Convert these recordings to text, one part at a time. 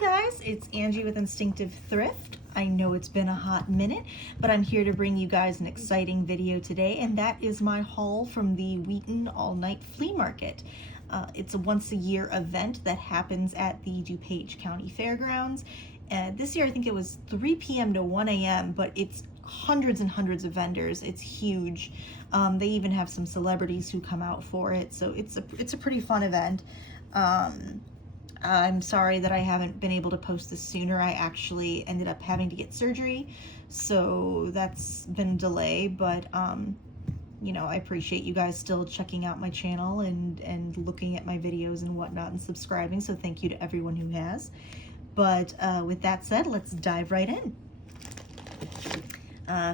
guys, it's Angie with Instinctive Thrift. I know it's been a hot minute, but I'm here to bring you guys an exciting video today, and that is my haul from the Wheaton All-Night Flea Market. It's a once-a-year event that happens at the DuPage County Fairgrounds. This year I think it was 3 p.m. to 1 a.m., but it's hundreds and hundreds of vendors. It's huge. They even have some celebrities who come out for it, so it's a pretty fun event. I'm sorry that I haven't been able to post this sooner. I actually ended up having to get surgery, so that's been a delay, but you know, I appreciate you guys still checking out my channel and looking at my videos and whatnot and subscribing, so thank you to everyone who has. But with that said, let's dive right in.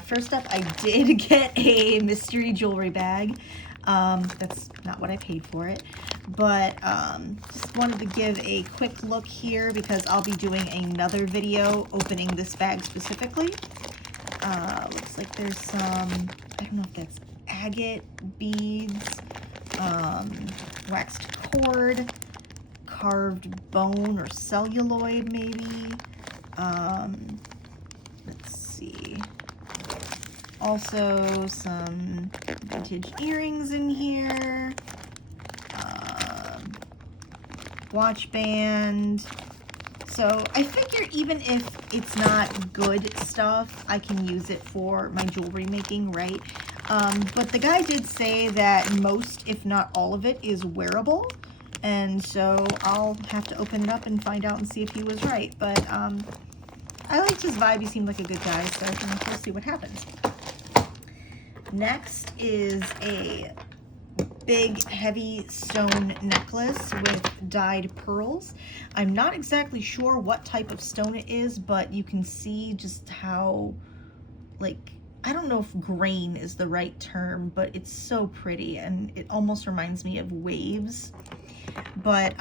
First up, I did get a mystery jewelry bag. That's not what I paid for it, but just wanted to give a quick look here because I'll be doing another video opening this bag specifically. Looks like there's some, I don't know if that's agate beads, waxed cord, carved bone or celluloid maybe. Let's see. Also some vintage earrings in here, watch band. So I figure even if it's not good stuff, I can use it for my jewelry making, right? But the guy did say that most, if not all of it, is wearable. And so I'll have to open it up and find out and see if he was right. But I liked his vibe. He seemed like a good guy, so we'll see what happens. Next is a big heavy stone necklace with dyed pearls. I'm not exactly sure what type of stone it is, but you can see just how, like, I don't know if grain is the right term, but it's so pretty and it almost reminds me of waves. But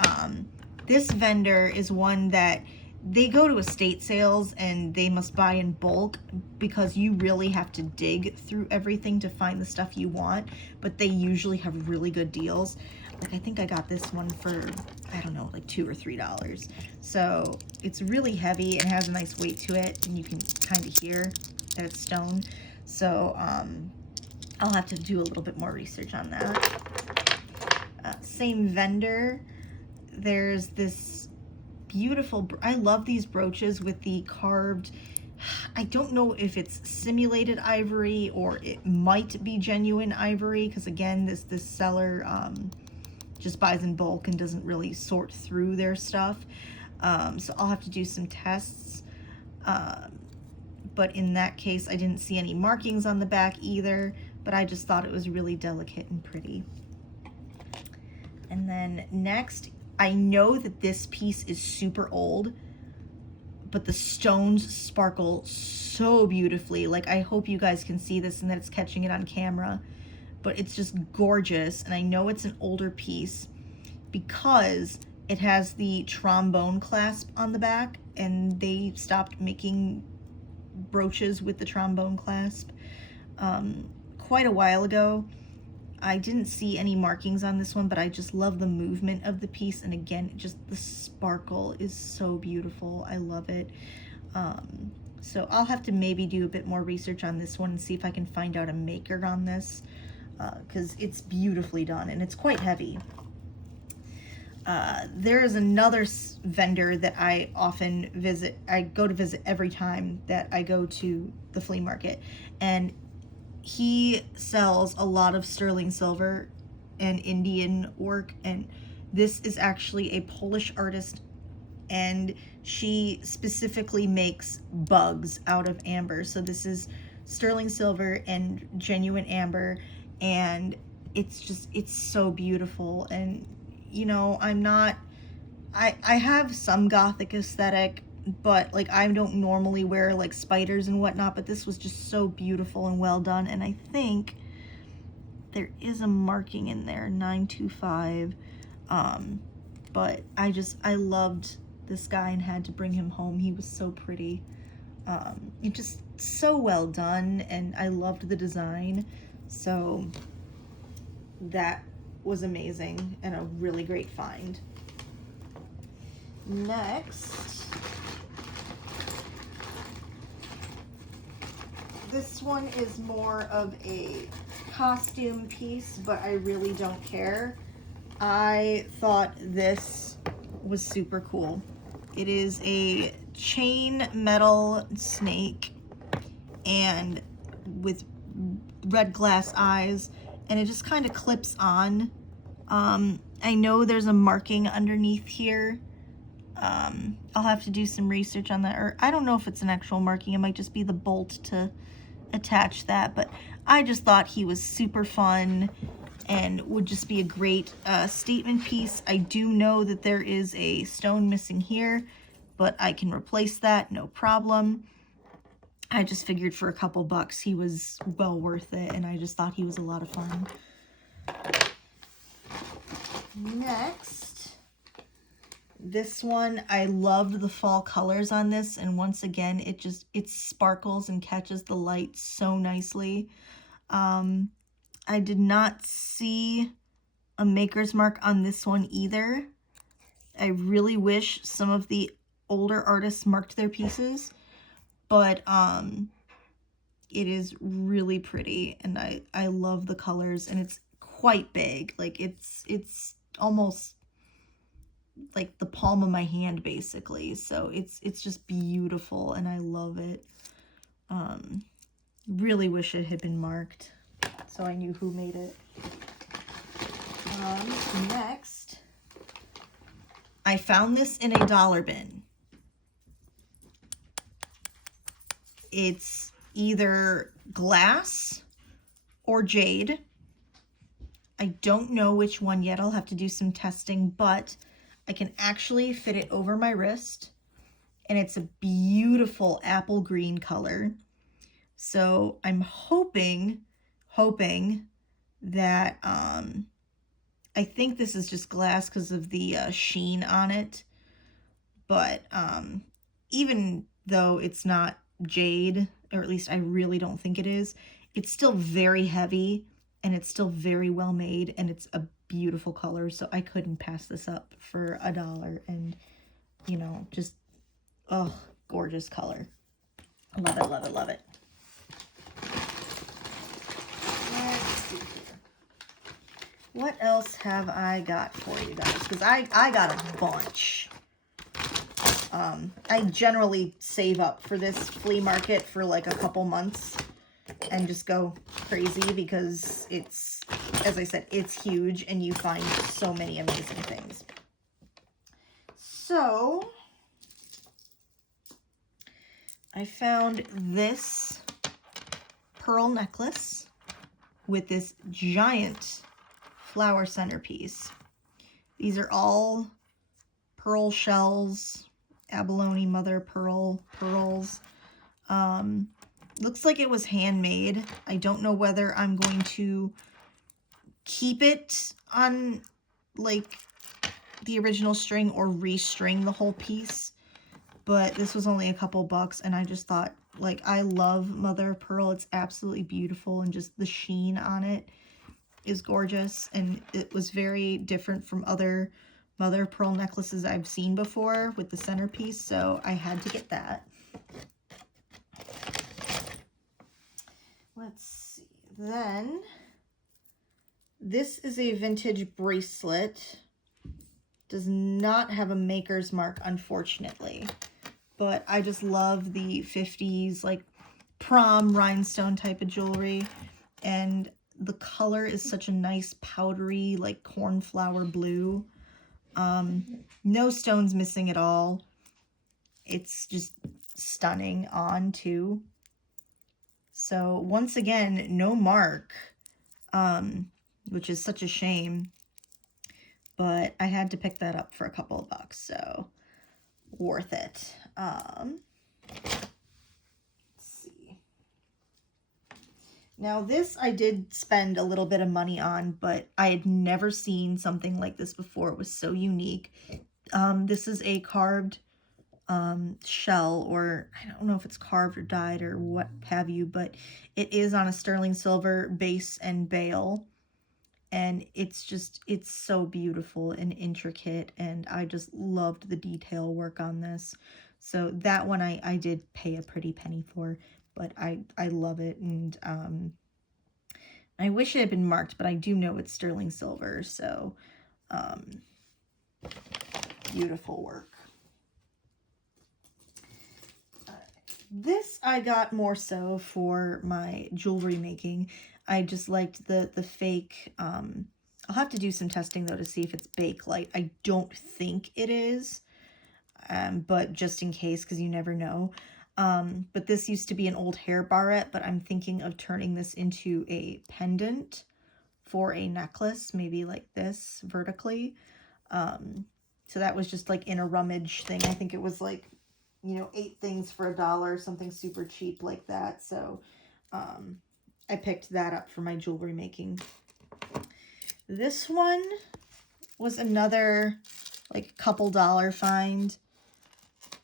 this vendor is one that they go to estate sales and they must buy in bulk because you really have to dig through everything to find the stuff you want, but they usually have really good deals. Like I think I got this one for, I don't know, like $2 or $3. So it's really heavy and has a nice weight to it, and you can kind of hear that it's stone. So I'll have to do a little bit more research on that. Same vendor, there's this beautiful, I love these brooches with the carved, I don't know if it's simulated ivory or it might be genuine ivory, because again, this seller just buys in bulk and doesn't really sort through their stuff. So I'll have to do some tests. But in that case, I didn't see any markings on the back either, but I just thought it was really delicate and pretty. And then next, I know that this piece is super old, but the stones sparkle so beautifully. Like, I hope you guys can see this and that it's catching it on camera, but it's just gorgeous. And I know it's an older piece because it has the trombone clasp on the back, and they stopped making brooches with the trombone clasp quite a while ago. I didn't see any markings on this one, but I just love the movement of the piece, and again, just the sparkle is so beautiful. I love it. So I'll have to maybe do a bit more research on this one and see if I can find out a maker on this, because it's beautifully done and it's quite heavy. There is another vendor that I often visit. I go to visit every time that I go to the flea market, and he sells a lot of sterling silver and Indian work, and this is actually a Polish artist, and she specifically makes bugs out of amber. So this is sterling silver and genuine amber, and it's so beautiful. And you know, I have some gothic aesthetic, but like I don't normally wear like spiders and whatnot, but this was just so beautiful and well done. And I think there is a marking in there, 925. But I loved this guy and had to bring him home. He was so pretty. It just so well done, and I loved the design. So that was amazing and a really great find. Next, this one is more of a costume piece, but I really don't care. I thought this was super cool. It is a chain metal snake and with red glass eyes, and it just kind of clips on. I know there's a marking underneath here. I'll have to do some research on that, or I don't know if it's an actual marking. It might just be the bolt to attach that, but I just thought he was super fun and would just be a great statement piece. I do know that there is a stone missing here, but I can replace that, no problem. I just figured for a couple bucks he was well worth it, and I just thought he was a lot of fun. Next, this one, I loved the fall colors on this, and once again, it sparkles and catches the light so nicely. I did not see a maker's mark on this one either. I really wish some of the older artists marked their pieces, but it is really pretty, and I love the colors, and it's quite big. Like it's almost like the palm of my hand basically, so it's just beautiful and I love it. Really wish it had been marked so I knew who made it. Next, I found this in a dollar bin. It's either glass or jade. I don't know which one yet. I'll have to do some testing, but I can actually fit it over my wrist, and it's a beautiful apple green color. So I'm hoping that, I think this is just glass because of the sheen on it, but even though it's not jade, or at least I really don't think it is, it's still very heavy, and it's still very well made, and it's a beautiful color, so I couldn't pass this up for $1. And you know, just gorgeous color. Love it, love it, love it. Let's see here. What else have I got for you guys? Because I got a bunch. I generally save up for this flea market for like a couple months and just go crazy because it's, as I said, it's huge and you find so many amazing things. So I found this pearl necklace with this giant flower centerpiece. These are all pearl shells, abalone mother pearl pearls. Looks like it was handmade. I don't know whether I'm going to keep it on like the original string or restring the whole piece, but this was only a couple bucks, and I just thought, like, I love mother of pearl. It's absolutely beautiful, and just the sheen on it is gorgeous, and it was very different from other mother of pearl necklaces I've seen before with the centerpiece, so I had to get that. Let's see. Then this is a vintage bracelet. Does not have a maker's mark, unfortunately, but I just love the 50s like prom rhinestone type of jewelry, and the color is such a nice powdery like cornflower blue. No stones missing at all. It's just stunning on too. So once again, no mark, which is such a shame, but I had to pick that up for a couple of bucks, so worth it. Let's see. Now this I did spend a little bit of money on, but I had never seen something like this before. It was so unique. This is a carved shell, or I don't know if it's carved or dyed or what have you, but it is on a sterling silver base and bail, and it's so beautiful and intricate, and I just loved the detail work on this. So that one I did pay a pretty penny for, but I love it, and I wish it had been marked, but I do know it's sterling silver, so beautiful work. This I got more so for my jewelry making. I just liked the fake, I'll have to do some testing though to see if it's Bakelite. I don't think it is, but just in case, because you never know. But this used to be an old hair barrette, but I'm thinking of turning this into a pendant for a necklace, maybe like this vertically. So that was just like in a rummage thing. I think it was like, you know, 8 things for $1, something super cheap like that. So I picked that up for my jewelry making. This one was another like couple dollar find.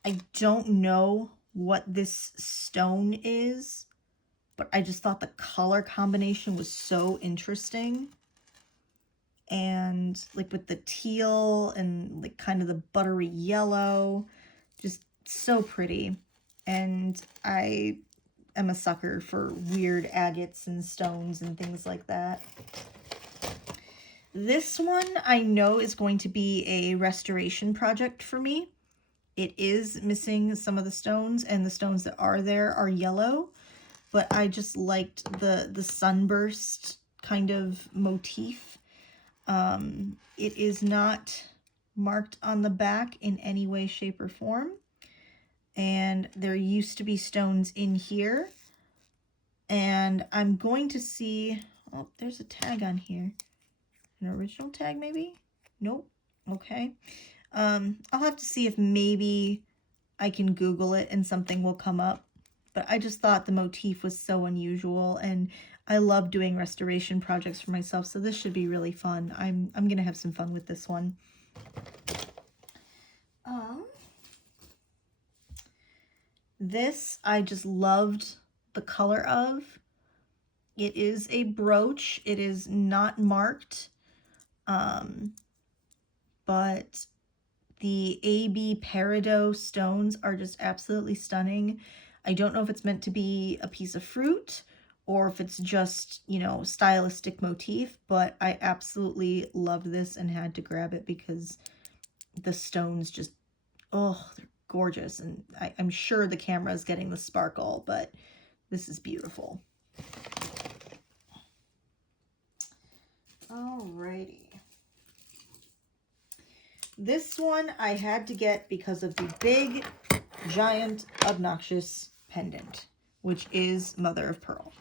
I don't know what this stone is, but I just thought the color combination was so interesting. And like with the teal and like kind of the buttery yellow, just so pretty. And I am a sucker for weird agates and stones and things like that. This one I know is going to be a restoration project for me. It is missing some of the stones, and the stones that are there are yellow, but I just liked the sunburst kind of motif. It is not marked on the back in any way, shape, or form. And there used to be stones in here. And I'm going to see, oh, there's a tag on here. An original tag, maybe? Nope. Okay. I'll have to see if maybe I can Google it and something will come up. But I just thought the motif was so unusual, and I love doing restoration projects for myself, so this should be really fun. I'm gonna have some fun with this one. This I just loved the color of. It is a brooch. It is not marked, but the AB Peridot stones are just absolutely stunning. I don't know if it's meant to be a piece of fruit or if it's just, you know, stylistic motif, but I absolutely loved this and had to grab it because the stones just, oh, they're gorgeous. And I'm sure the camera is getting the sparkle, but this is beautiful. Alrighty. This one I had to get because of the big, giant, obnoxious pendant, which is mother of pearl,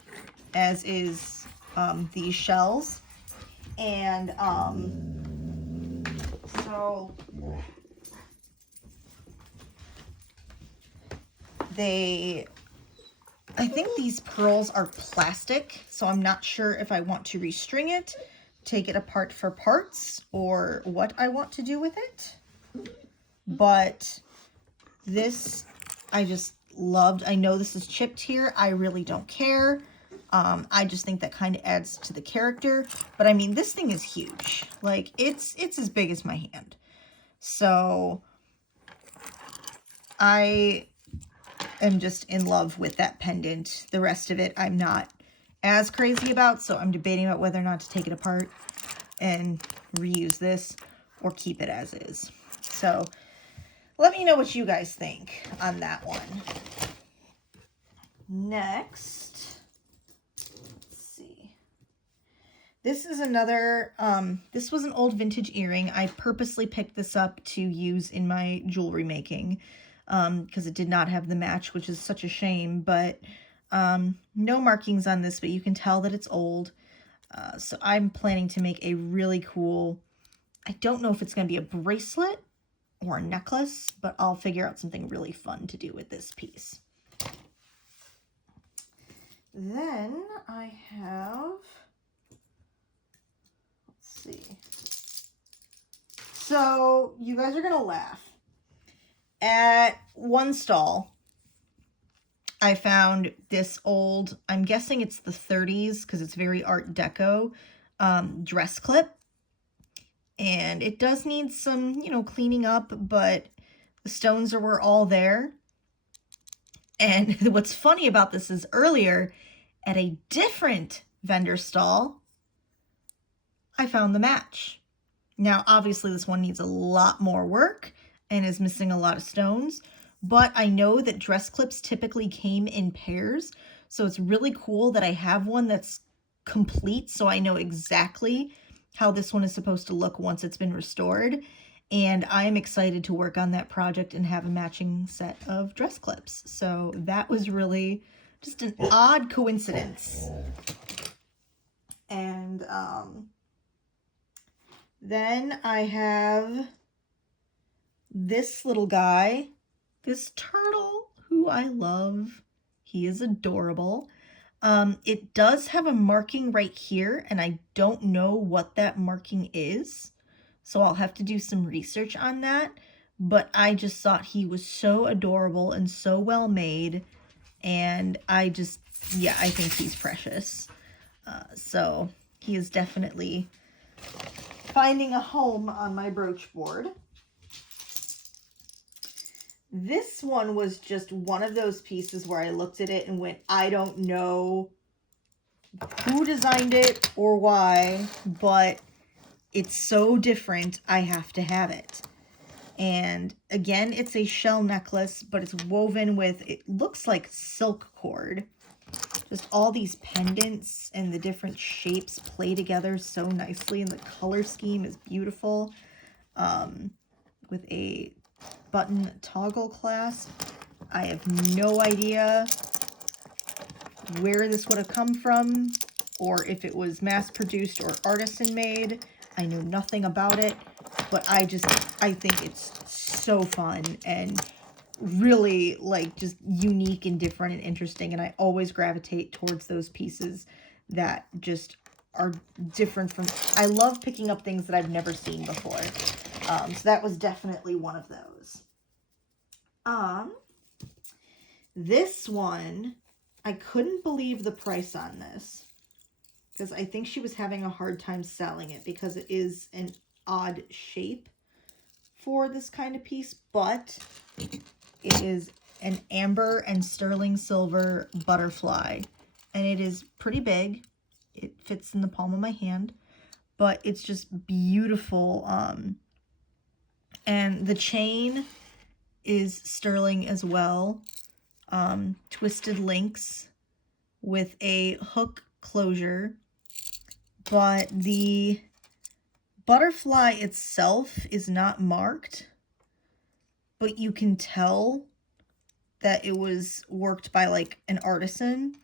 as is these shells. And so I think these pearls are plastic, so I'm not sure if I want to restring it, take it apart for parts, or what I want to do with it. But this I just loved. I know this is chipped here. I really don't care. I just think that kind of adds to the character. But I mean, this thing is huge. Like, it's as big as my hand. So I am just in love with that pendant. The rest of it I'm not as crazy about, so I'm debating about whether or not to take it apart and reuse this or keep it as is. So let me know what you guys think on that one. Next, let's see. This is another, this was an old vintage earring. I purposely picked this up to use in my jewelry making because it did not have the match, which is such a shame, but no markings on this, but you can tell that it's old. So I'm planning to make a really cool, I don't know if it's going to be a bracelet or a necklace, but I'll figure out something really fun to do with this piece. Then I have, let's see. So you guys are going to laugh. At one stall, I found this old, I'm guessing it's the 30s because it's very Art Deco, dress clip. And it does need some, you know, cleaning up, but the stones were all there. And what's funny about this is earlier at a different vendor stall, I found the match. Now, obviously this one needs a lot more work and is missing a lot of stones, but I know that dress clips typically came in pairs. So it's really cool that I have one that's complete, so I know exactly how this one is supposed to look once it's been restored. And I'm excited to work on that project and have a matching set of dress clips. So that was really just an odd coincidence. And then I have this little guy, this turtle who I love. He is adorable. It does have a marking right here, and I don't know what that marking is. So I'll have to do some research on that. But I just thought he was so adorable and so well made. And I think he's precious. So he is definitely finding a home on my brooch board. This one was just one of those pieces where I looked at it and went, I don't know who designed it or why, but it's so different, I have to have it. And again, it's a shell necklace, but it's woven with, it looks like silk cord. Just all these pendants and the different shapes play together so nicely, and the color scheme is beautiful. With a button toggle clasp. I have no idea where this would have come from, or if it was mass produced or artisan made. I know nothing about it, but I think it's so fun and really like just unique and different and interesting. And I always gravitate towards those pieces that just are different from, I love picking up things that I've never seen before. So that was definitely one of those. This one, I couldn't believe the price on this, because I think she was having a hard time selling it because it is an odd shape for this kind of piece, but it is an amber and sterling silver butterfly, and it is pretty big. It fits in the palm of my hand, but it's just beautiful. And the chain is sterling as well. Twisted links with a hook closure, but the butterfly itself is not marked, but you can tell that it was worked by like an artisan,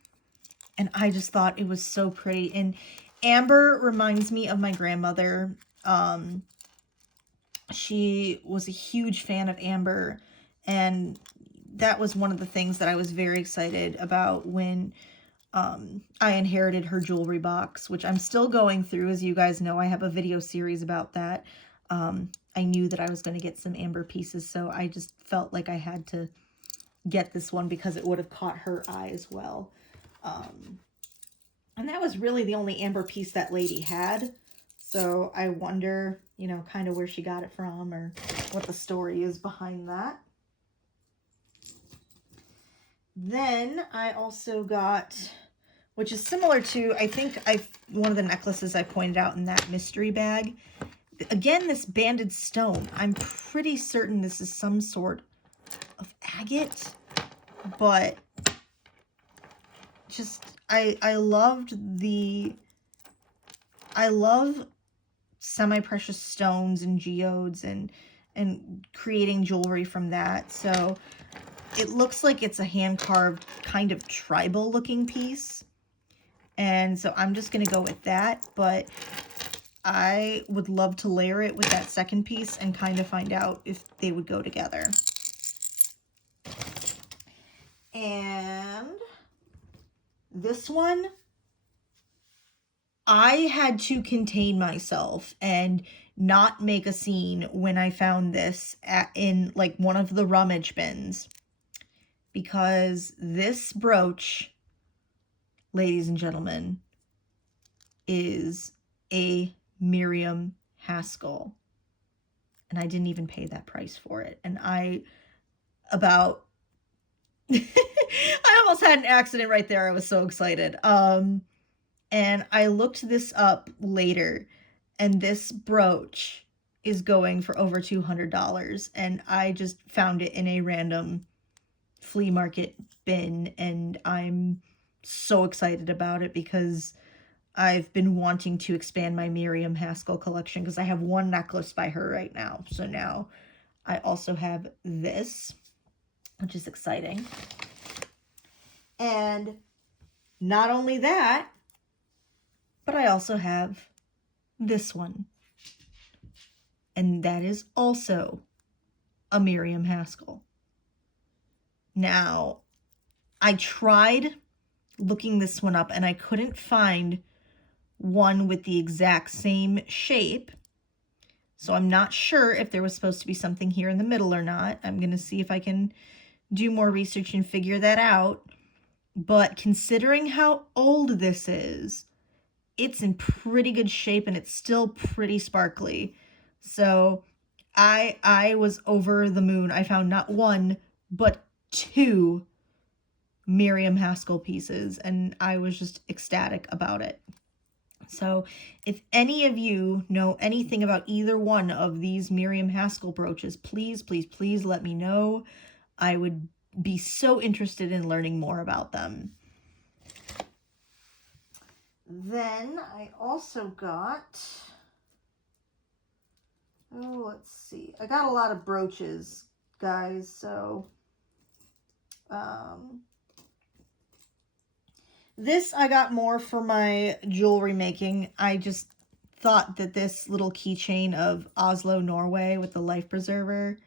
and I just thought it was so pretty. And amber reminds me of my grandmother. She was a huge fan of amber, and that was one of the things that I was very excited about when I inherited her jewelry box, which I'm still going through. As you guys know, I have a video series about that. I knew that I was going to get some amber pieces, so I just felt like I had to get this one because it would have caught her eye as well. And that was really the only amber piece that lady had. So I wonder, you know, kind of where she got it from or what the story is behind that. Then I also got, which is similar to, I think one of the necklaces I pointed out in that mystery bag. Again, this banded stone. I'm pretty certain this is some sort of agate, but just, I love semi-precious stones and geodes and creating jewelry from that. So it looks like it's a hand-carved kind of tribal looking piece. And so I'm just going to go with that, but I would love to layer it with that second piece and kind of find out if they would go together. And this one, I had to contain myself and not make a scene when I found this in like one of the rummage bins, because this brooch, ladies and gentlemen, is a Miriam Haskell. And I didn't even pay that price for it. And I almost had an accident right there. I was so excited. And I looked this up later, and this brooch is going for over $200. And I just found it in a random flea market bin, and I'm so excited about it because I've been wanting to expand my Miriam Haskell collection because I have one necklace by her right now. So now I also have this, which is exciting. And not only that, but I also have this one. And that is also a Miriam Haskell. Now, I tried looking this one up and I couldn't find one with the exact same shape. So I'm not sure if there was supposed to be something here in the middle or not. I'm going to see if I can do more research and figure that out. But considering how old this is, it's in pretty good shape and it's still pretty sparkly. So I was over the moon. I found not one, but two Miriam Haskell pieces, and I was just ecstatic about it. So if any of you know anything about either one of these Miriam Haskell brooches, please, please, please let me know. I would be so interested in learning more about them. Then I also got, let's see. I got a lot of brooches, guys, so this I got more for my jewelry making. I just thought that this little keychain of Oslo, Norway with the life preserver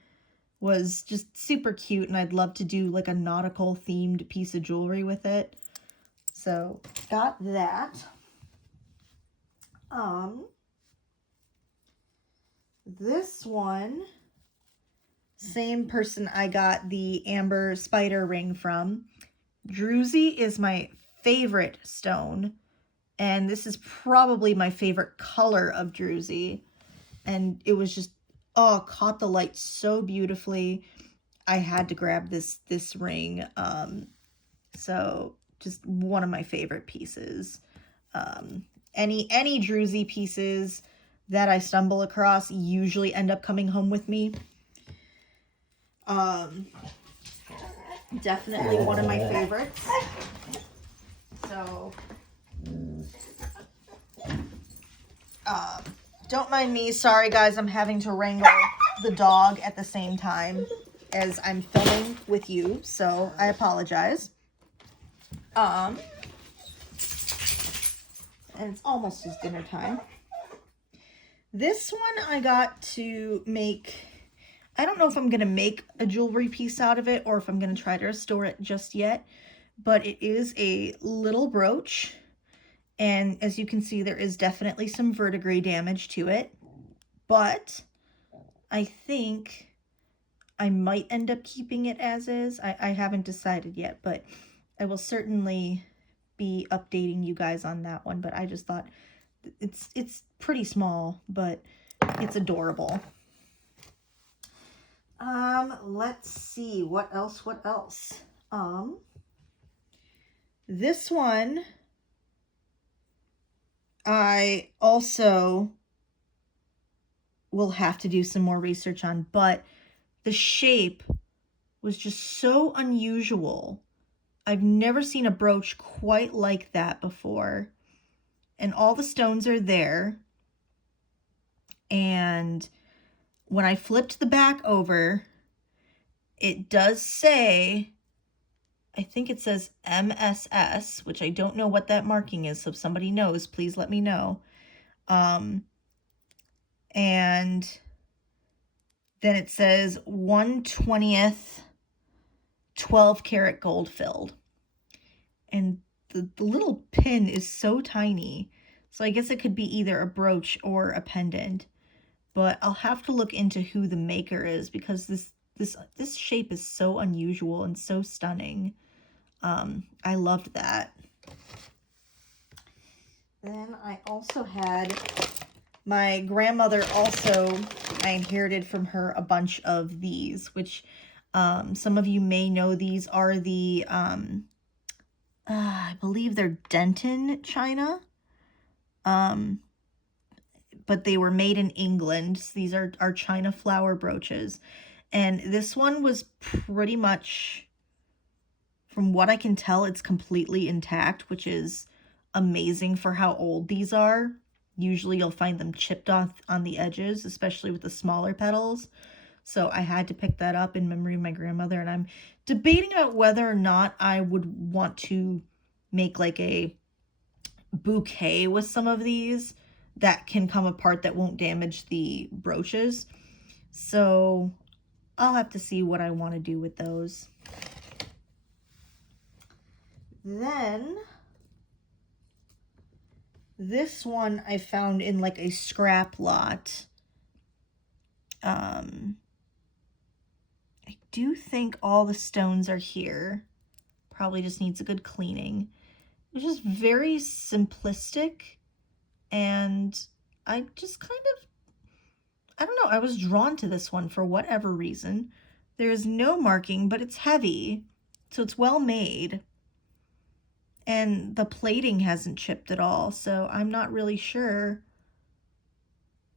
was just super cute, and I'd love to do like a nautical themed piece of jewelry with it. So got that. This one, same person I got the amber spider ring from. Druzy is my favorite stone, and this is probably my favorite color of druzy, and it was just, oh, caught the light so beautifully. I had to grab this ring. So just one of my favorite pieces. Any druzy pieces that I stumble across usually end up coming home with me. Definitely one of my favorites. So don't mind me. Sorry guys, I'm having to wrangle the dog at the same time as I'm filming with you, so I apologize. And it's almost as dinner time. This one I got to make, I don't know if I'm going to make a jewelry piece out of it or if I'm going to try to restore it just yet, but it is a little brooch. And as you can see, there is definitely some verdigris damage to it, but I think I might end up keeping it as is. I haven't decided yet, but I will certainly be updating you guys on that one. But I just thought it's pretty small, but it's adorable. Let's see, what else? This one I also will have to do some more research on, but the shape was just so unusual. I've never seen a brooch quite like that before. And all the stones are there. And when I flipped the back over, it does say, I think it says MSS, which I don't know what that marking is. So if somebody knows, please let me know. And then it says 1/20th 12 karat gold filled. And the little pin is so tiny. So I guess it could be either a brooch or a pendant. But I'll have to look into who the maker is because this shape is so unusual and so stunning. I loved that. Then I also had my grandmother I inherited from her a bunch of these, which some of you may know. These are the, I believe they're Denton china, but they were made in England. These are our china flower brooches. And this one was pretty much, from what I can tell, it's completely intact, which is amazing for how old these are. Usually you'll find them chipped off on the edges, especially with the smaller petals. So I had to pick that up in memory of my grandmother, and I'm debating about whether or not I would want to make like a bouquet with some of these that can come apart that won't damage the brooches. So I'll have to see what I want to do with those. Then this one I found in like a scrap lot. I do think all the stones are here. Probably just needs a good cleaning. It's just very simplistic, and I just kind of, I don't know, I was drawn to this one for whatever reason. There's no marking, but it's heavy, so it's well made. And the plating hasn't chipped at all, so I'm not really sure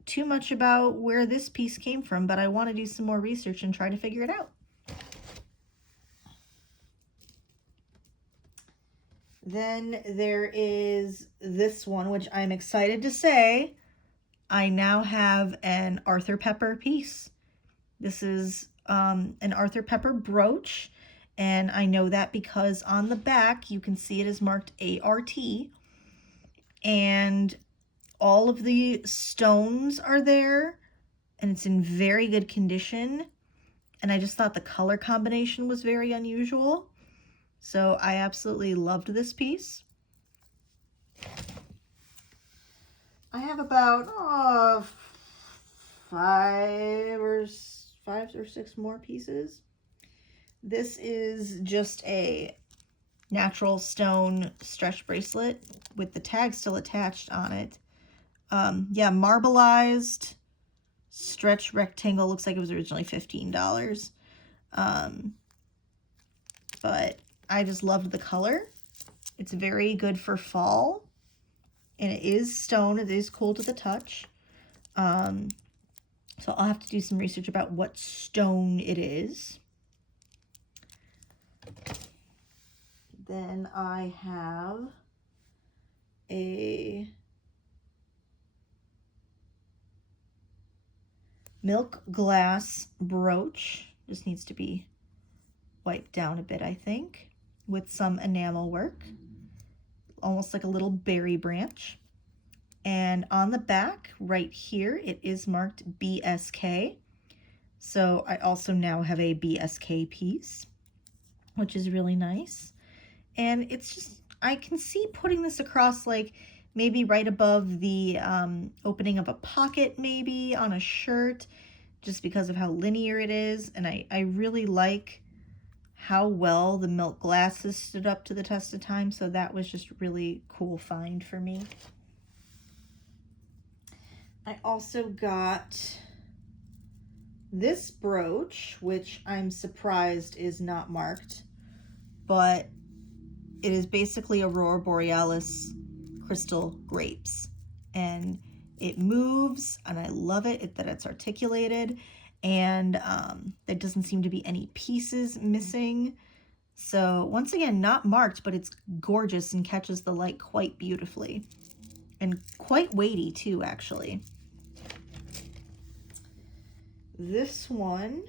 too much about where this piece came from, but I want to do some more research and try to figure it out. Then there is this one, which I'm excited to say I now have an Arthur Pepper piece. This is an Arthur Pepper brooch, and I know that because on the back you can see it is marked ART, and all of the stones are there, and it's in very good condition, and I just thought the color combination was very unusual. So I absolutely loved this piece. I have about five or six more pieces. This is just a natural stone stretch bracelet with the tag still attached on it. Yeah, marbleized stretch rectangle. Looks like it was originally $15. But I just loved the color. It's very good for fall, and it is stone. It is cool to the touch. So I'll have to do some research about what stone it is. Then I have a milk glass brooch. Just needs to be wiped down a bit, I think, with some enamel work, almost like a little berry branch. And on the back right here, it is marked BSK. So I also now have a BSK piece, which is really nice. And it's just, I can see putting this across, like maybe right above the opening of a pocket, maybe on a shirt, just because of how linear it is. And I really like how well the milk glass has stood up to the test of time. So that was just really cool find for me. I also got this brooch, which I'm surprised is not marked, but it is basically Aurora Borealis crystal grapes, and it moves, and I love it that it's articulated, and there doesn't seem to be any pieces missing. So once again, not marked, but it's gorgeous and catches the light quite beautifully, and quite weighty too, actually. This one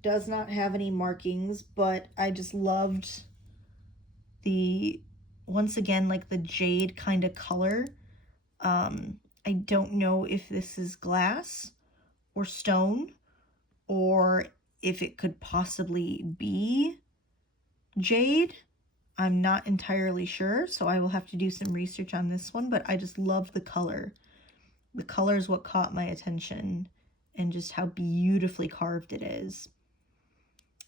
does not have any markings, but I just loved the, once again, like the jade kind of color. I don't know if this is glass or stone, or if it could possibly be jade. I'm not entirely sure, so I will have to do some research on this one, but I just love the color. The color is what caught my attention, and just how beautifully carved it is.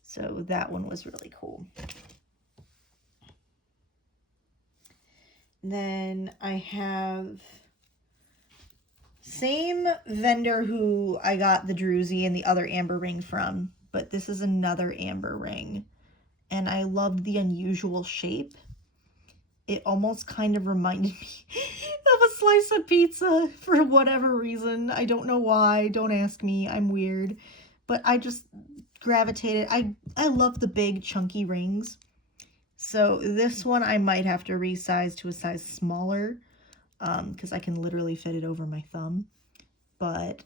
So that one was really cool. Then I have same vendor who I got the druzy and the other amber ring from, but this is another amber ring. And I loved the unusual shape. It almost kind of reminded me of a slice of pizza for whatever reason. I don't know why. Don't ask me. I'm weird. But I just gravitated. I love the big chunky rings. So this one I might have to resize to a size smaller because I can literally fit it over my thumb. But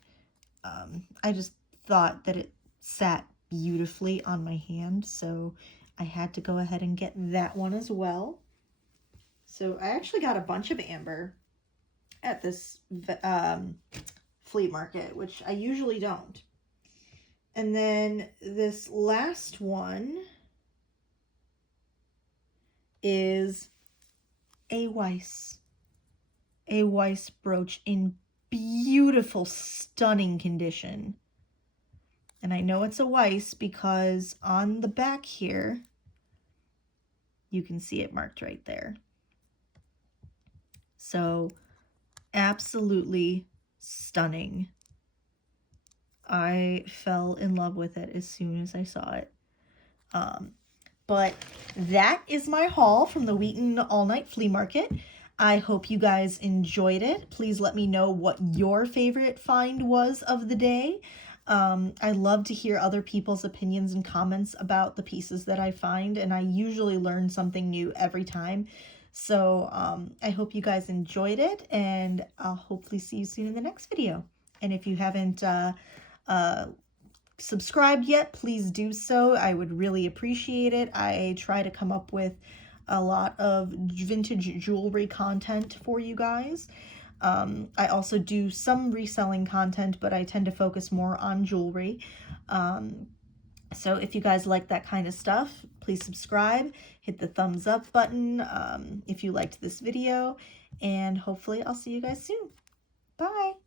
I just thought that it sat beautifully on my hand. So I had to go ahead and get that one as well. So I actually got a bunch of amber at this flea market, which I usually don't. And then this last one is a Weiss brooch in beautiful, stunning condition. And I know it's a Weiss because on the back here, you can see it marked right there. So absolutely stunning. I fell in love with it as soon as I saw it. But that is my haul from the Wheaton All-Night Flea Market. I hope you guys enjoyed it. Please let me know what your favorite find was of the day. I love to hear other people's opinions and comments about the pieces that I find, and I usually learn something new every time. So I hope you guys enjoyed it, and I'll hopefully see you soon in the next video. And if you haven't subscribed yet, please do so. I would really appreciate it. I try to come up with a lot of vintage jewelry content for you guys. I also do some reselling content, but I tend to focus more on jewelry. So if you guys like that kind of stuff, please subscribe, hit the thumbs up button if you liked this video, and hopefully I'll see you guys soon. Bye!